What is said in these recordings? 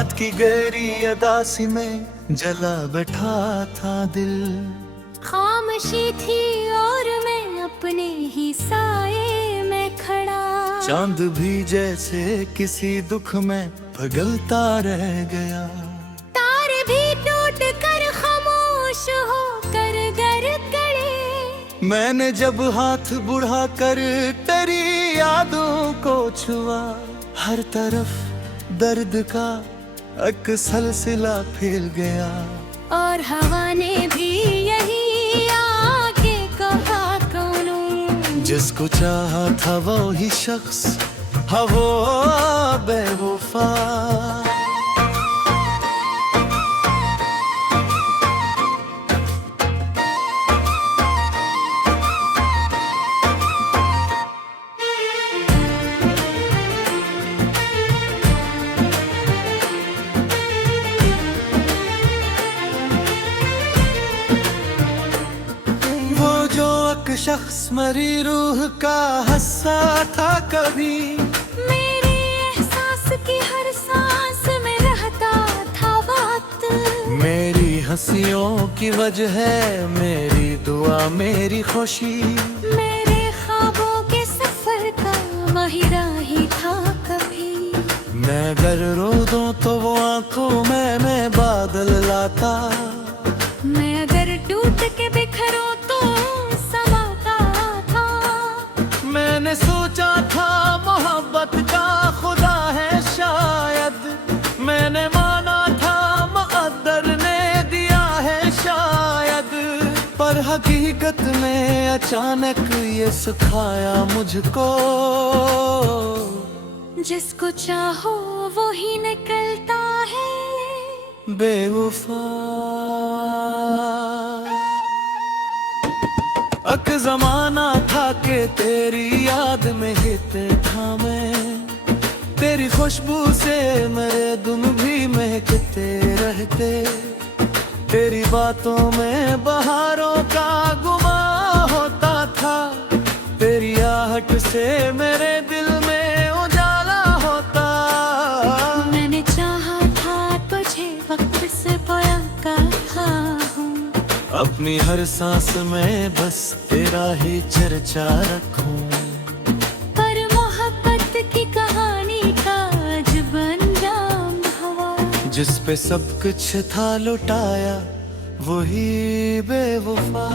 रात की गहरी अदासी में जला बैठा था दिल। खामोशी थी और मैं अपने ही साए में खड़ा। चांद भी जैसे किसी दुख में पगलता रह गया। तारे भी टूट कर खामोश हो कर गर गड़े। मैंने जब हाथ बढ़ा कर तेरी यादों को छुआ, हर तरफ दर्द का एक सलसिला फैल गया। और हवा ने भी यही आके कहा कौन, जिसको चाहा था वो ही शख्स, हाँ वो बेवफा। शख्स मरी रूह का हस्सा था कभी, मेरे एहसास की हर सांस में रहता था वक्त। मेरी हंसियों की वजह है, मेरी दुआ मेरी खुशी। मेरे ख्वाबों के सफर का वही राही था कभी। मैं अगर रो दूं तो वो आंखों में मैं बादल लाता। मैं अगर टूट के बिखरूं तो मैंने सोचा था मोहब्बत का खुदा है शायद। मैंने माना था मुक़द्दर ने दिया है शायद। पर हकीकत में अचानक ये सिखाया मुझको, जिसको चाहो वो ही निकलता है बेवफा। एक जमाना था कि तेरी याद में हिते था मैं। तेरी खुशबू से मेरे दिन भी महकते रहते। तेरी बातों में बहारों का गुमा होता था। तेरी आहट से मेरे दिल में उजाला होता। मैंने चाहा था तुझे वक्त से बोया कहा हूँ, अपनी हर सांस में बस तेरा ही चर्चा रखूं। पर मोहब्बत की कहानी का अजब अंजाम हुआ। जिस पे सब कुछ था लुटाया वही बेवफा।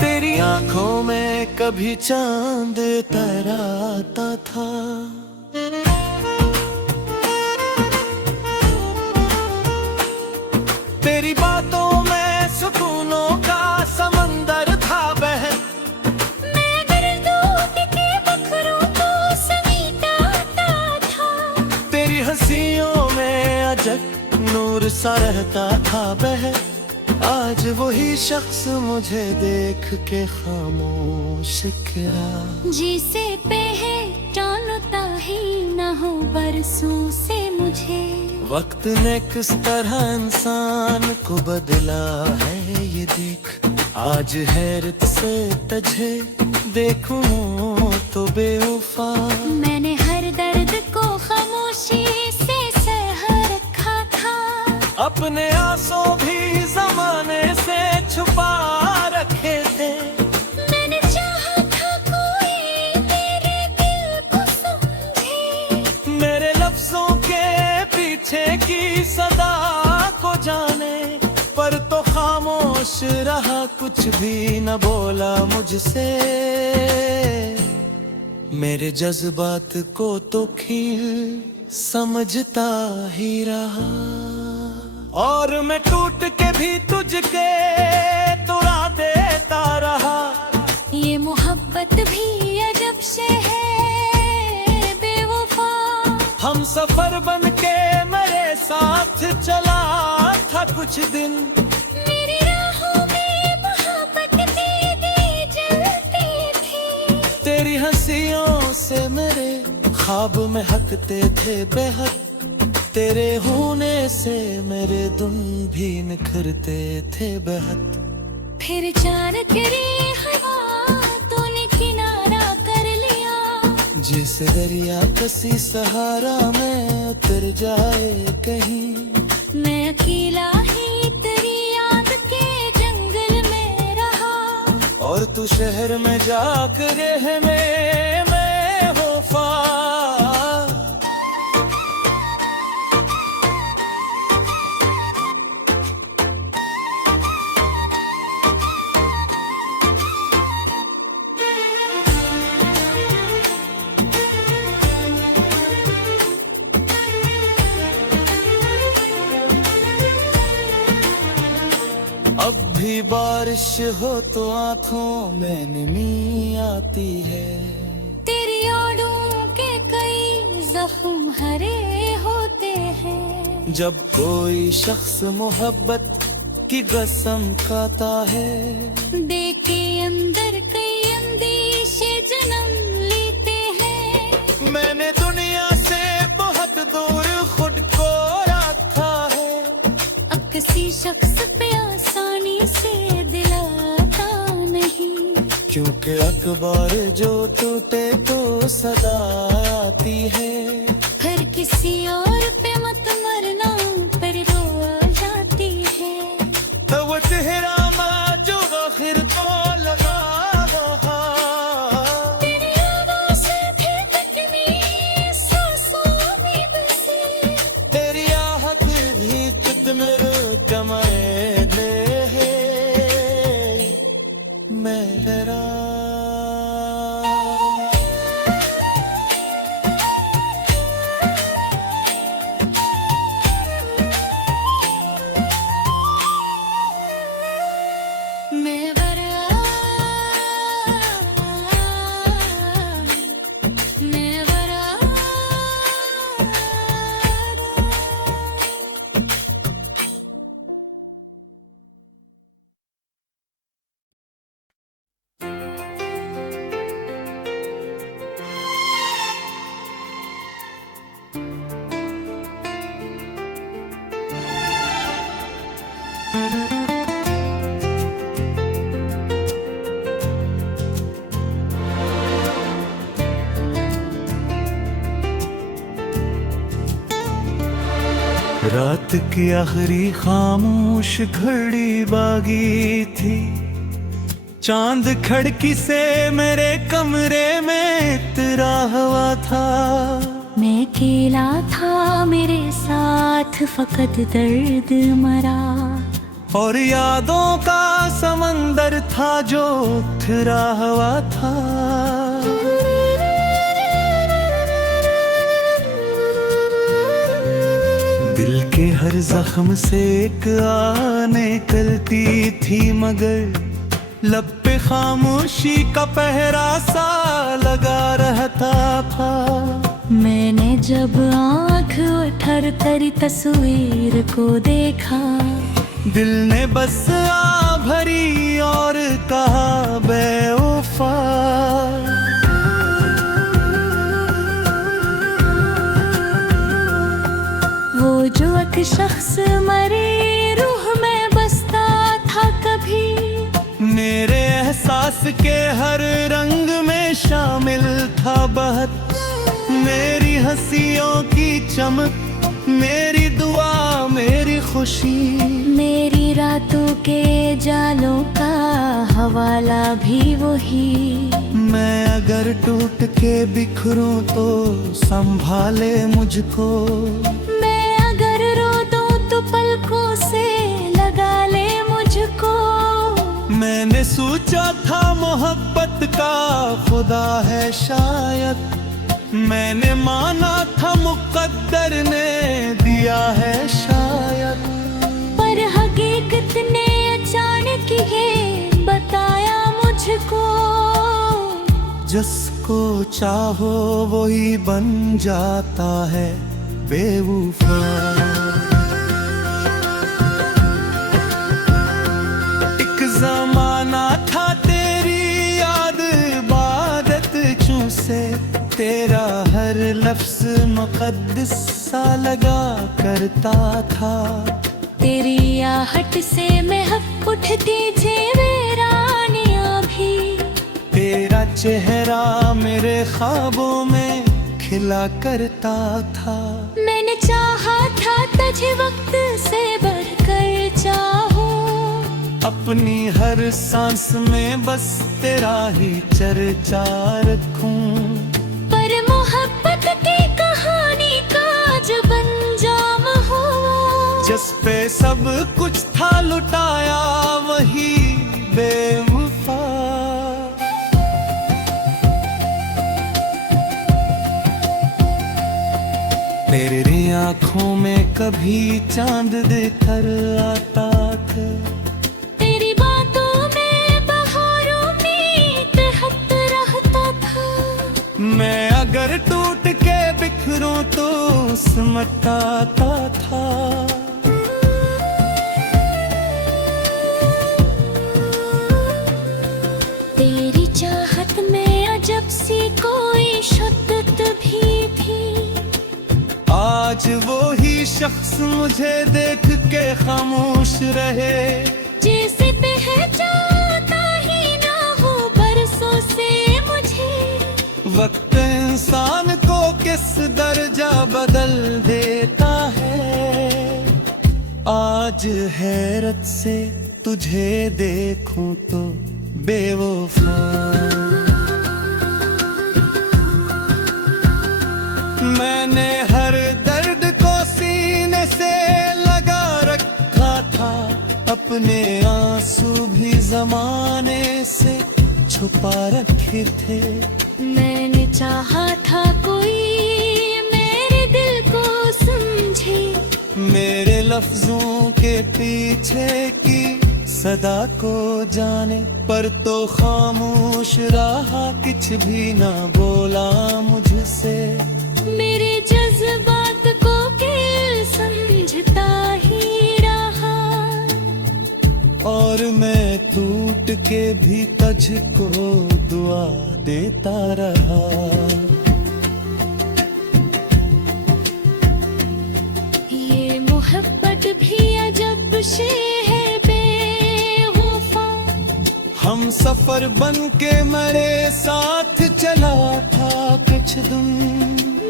तेरी आंखों में कभी चांद तराता था। तेरी बातों में सुकूनों का समंदर था बहन। मैं अगर टूट के बिखरूं तो समीटाता था। तेरी हंसियों में अजब नूर सा रहता था बहन। आज वही शख्स मुझे देख के खामोश गिरा। जिसे पहचानता ही न हो बरसों से मुझे। वक्त ने किस तरह इंसान को बदला है ये देख। आज हैरत से तुझे देखूं तो बेवफा। मैंने हर दर्द को खामोशी से सह रखा था। अपने आंसू भी जमाने से छुपा रखे थे। मैंने चाहा था कोई मेरे दिल को समझे। मेरे लफ्जों के पीछे की सदा को जाने। पर तो खामोश रहा, कुछ भी न बोला मुझसे। मेरे जज्बात को तो खील समझता ही रहा। और मैं टूट के भी तुझके तुरा देता रहा। ये मोहब्बत भी अजब से है बेवफा। हम सफर बन के मेरे साथ चला था कुछ दिन। मेरी राहों में मोहब्बत दीदी जलती थी। तेरी हंसियों से मेरे ख्वाब महकते थे बेहद। तेरे होने से मेरे दिन भी निखरते थे बेहद। फिर अचानक रे हवा तूने किनारा कर लिया, जैसे दरिया किसी सहारा में उतर जाए कहीं। मैं अकेला ही तेरी याद के जंगल में रहा, और तू शहर में जाकर है मैं वफा। अब भी बारिश हो तो आंखों में नमी आती है, तेरी यादों के कई जख्म हरे होते हैं। जब कोई शख्स मोहब्बत की कसम खाता है, दिल के अंदर कई अंदेशे जन्म लेते हैं। मैंने दुनिया से बहुत दूर खुद को रखा है, अब किसी शख्स पे आसानी से दिल आता नहीं, क्योंकि अखबार जो टूटे तो सदा आती है। फिर किसी और पे मत मरना पर रो जाती है। तो वो चेहरा जो आखिर तो लगा रहा, तेरी आवाज़ भी कितनी सांसों में बसे, तेरी आहट भी कितने कमरे है। मेरा रात की आखिरी खामोश घड़ी बागी थी, चांद खिड़की से मेरे कमरे में इतरा हुआ था। मैं अकेला था मेरे साथ फकत दर्द मरा, और यादों का समंदर था जो उठरा हुआ था। दिल के हर जख्म से एक आह निकलती थी, मगर लब पे खामोशी का पहरा सा लगा रहता था। मैंने जब आँख उठर तेरी तस्वीर को देखा, दिल ने बस आ भरी और कहा बेवफा। वो जो एक शख्स मरे रूह में बसता था कभी, मेरे एहसास के हर रंग में शामिल था बहत। मेरी हंसियों की चमक, मेरी दुआ, मेरी खुशी, मेरी रातों के जालों का हवाला भी वही। मैं अगर टूट के बिखरूं तो संभाले मुझको, मैं अगर रो दूं तो पलकों से लगा ले मुझको। मैंने सोचा था मोहब्बत का खुदा है शायद, मैंने माना था मुकद्दर ने दिया है शायद। पर हकीकत ने अचानक ये बताया मुझको, जिसको चाहो वही बन जाता है बेवफा। एक जमाना था तेरी याद इबादत चूसे, तेरे तेरा हर लफ्ज मुक़द्दस सा लगा करता था। तेरी आहट से महक उठती थी वीरानियां भी। तेरा चेहरा मेरे ख्वाबों में खिला करता था। मैंने चाहा था तुझे वक्त से बढ़कर चाहूं। अपनी हर सांस में बस तेरा ही चर्चा रखूं। पर मोहब्बत की कहानी का जब अंजाम हो, जिस पे सब कुछ था लुटाया वही बेवफा। तेरी आँखों में कभी चांद दिखर आता था। तेरी बातों में बहारों में तहत रहता था। मैं अगर टूट के बिखरूं तो सिमटाता था। तेरी चाहत में अजब सी कोई शिद्दत भी थी। आज वो ही शख्स मुझे देख के खामोश रहे। जैसे पहचानता ही ना हो बरसों से मुझे। वक्त इंसान को किस दर्जा बदल देता है। आज हैरत से तुझे देखूं तो बेवफा। मैंने हर दर्द को सीने से लगा रखा था। अपने आंसू भी जमाने से छुपा रखे थे। मैंने चाहा था कोई मेरे दिल को समझे। मेरे लफ्जों के पीछे की सदा को जाने। पर तो खामोश रहा, कुछ भी ना बोला मुझसे। मेरे जज्बात को दिल समझता ही रहा। और मैं टूट के भी तुझको दुआ देता रहा। ये मोहब्बत भी अजब से है बेवफा। हम सफर बन के मेरे साथ चला था कुछ दिन।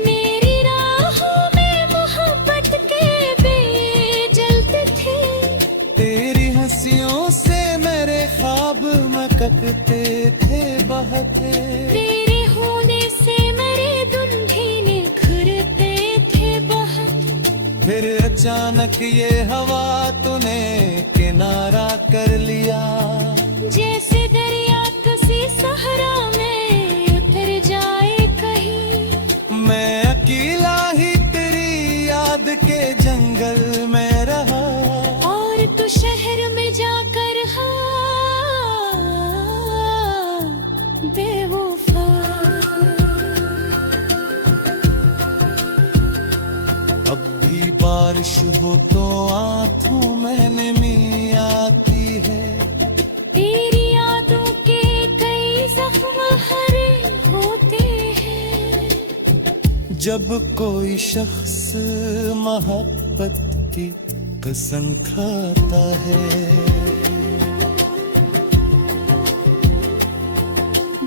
मेरी राहों में मोहब्बत के बे जलते थे। तेरी हंसियों से मेरे ख्वाब मकते थे बहते। तेरे होने से मेरे धुंधी निखरते थे बहुत। फिर अचानक ये हवा तूने किनारा कर लिया। जैसे दरिया किसी सहरा में उतर जाए कहीं। मैं अकेला ही तेरी याद के जंगल में रहा। और तू शहर में जाकर बेवफा। अब भी बारिश हो तो आंखों में नमी आती है। तेरी यादों के कई जख्म हरे होते हैं। जब कोई शख्स मोहब्बत की कसम खाता है।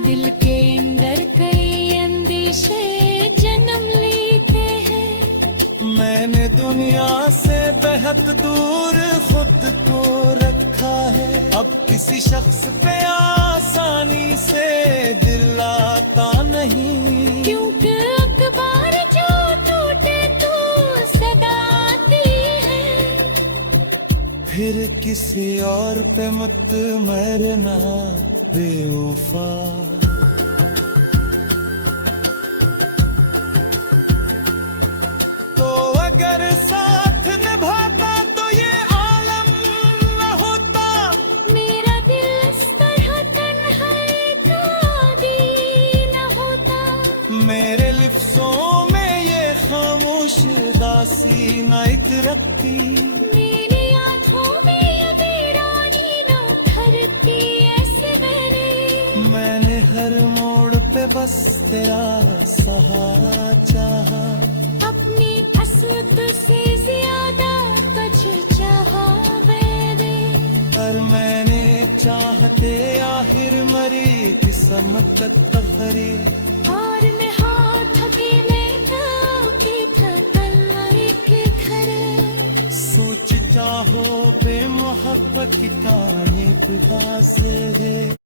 दिल के अंदर कई अंदेशे जन्म लेते हैं। मैंने दुनिया से बेहद दूर खुद को रखा है। अब किसी शख्स पे आसानी से दिल आता नहीं। क्योंकि अखबार जो टूटे तो सदा आती है। फिर किसी और पे मत मरना बेवफा। तो अगर साथ निभाता तो ये आलम न होता। मेरा दिल इस तरह तन्हाई का आदी न होता। मेरे लिफ्सों में ये खामोश दासी न इतरती। मेरी आँखों में ये वीरानी न उभरती ऐसे मैंने हर मोड़ पे बस तेरा सहारा चाहा, अपनी असमत से ज्यादा तुझे चाहा मेरे। पर मैंने चाहते आखिर मरी किस्मत तफरी, और मैं हाथ भी में की था तलाई के खरे। सोच चाहो पे मोहब्बत की तारीफ से है।